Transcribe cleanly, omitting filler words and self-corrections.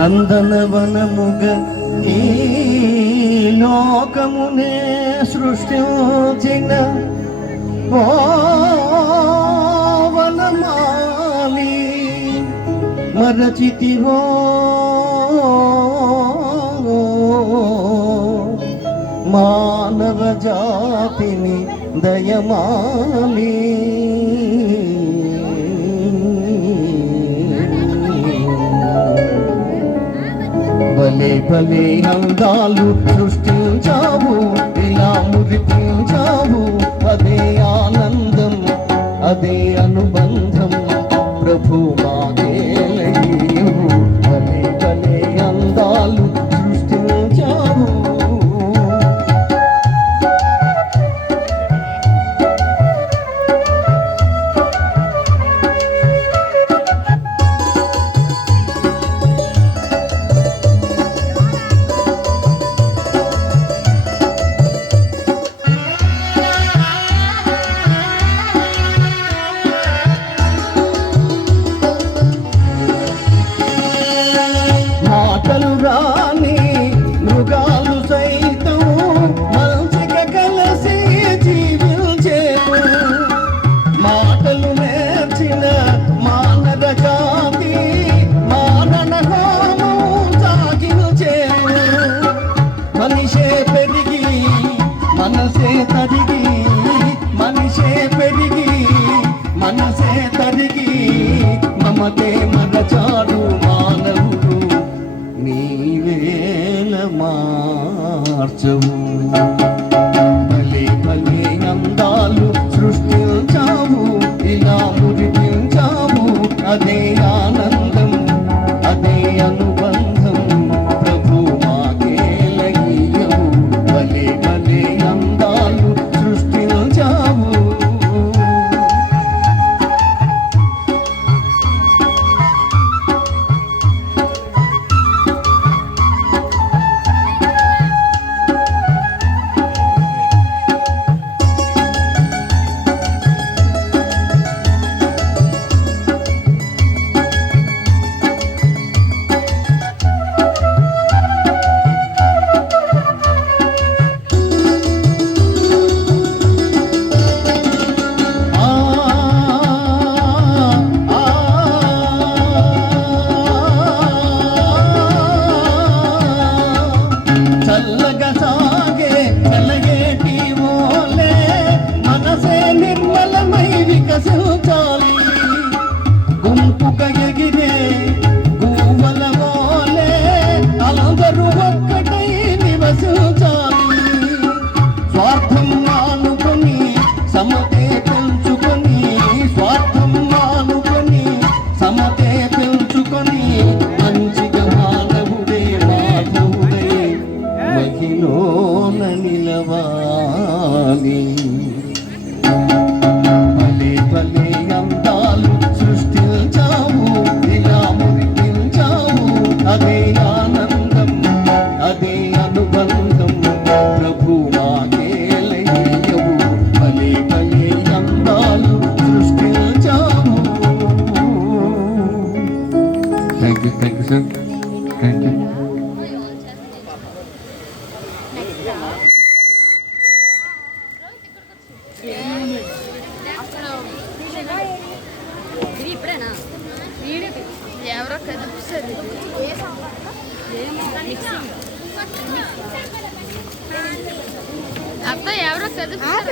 నందనవనముగ ఈ లోకమునే సృష్టించిన ఓ వనమాలి మరచితివో మానవ జాతిని దయమాలి భలే భలే అందాలు సృష్టించావు, ఇలా మురిపించావు. అదే ఆనందం, అదే అనుబంధం, ప్రభు మాకేలయ్యవు. భలే భలే అందాలు సృష్టించావు. రాని మృగాలు సైతం మంచిగా కలిసి జీవించేవు. మాటలు నేర్చిన మానవ జాతి మారణ హోమం సాగించేవు. మనిషే పెరిగి మనసే తరిగి, మనిషే పెరిగి మనసే తరిగి, మమతే మరచాడు మానవుడు. నీవేల మార్చవు. భలే భలే అందాలు సృష్టించావు, ఇలా మురిపించావు. అదే ఆనందం, అదే అనుబంధం, ప్రభు మాకేలయ్యవు. భలే భలే అందాలు సృష్టించావు. చల్లగా సాగే చల్లగేటి ఓలే మనసే నిర్మలమై వికసించాలి. గుంపుగా ఎగిరే గువ్వల ఓలే అందరూ ఒక్కటై నివసించాలి. స్వార్థం మానుకొని సమతే పెంచుకొని, స్వార్థం మానుకొని సమతే పెంచుకొని, మంచిగా మానవుడే మాధవుడే మహిళోన నిలవాలి. భలే భలే అందాలు సృష్టించావు, ఇలా మురిపించావు. అదే ఆనందం, అదే అనుబంధం, ప్రభు మాకేలయ్యవు. భలే భలే అందాలు సృష్టించావు. Thank you sir, thank you. ఎవరో కదిపిస్తారు. అత్త ఎవరో కదిపిస్తారు.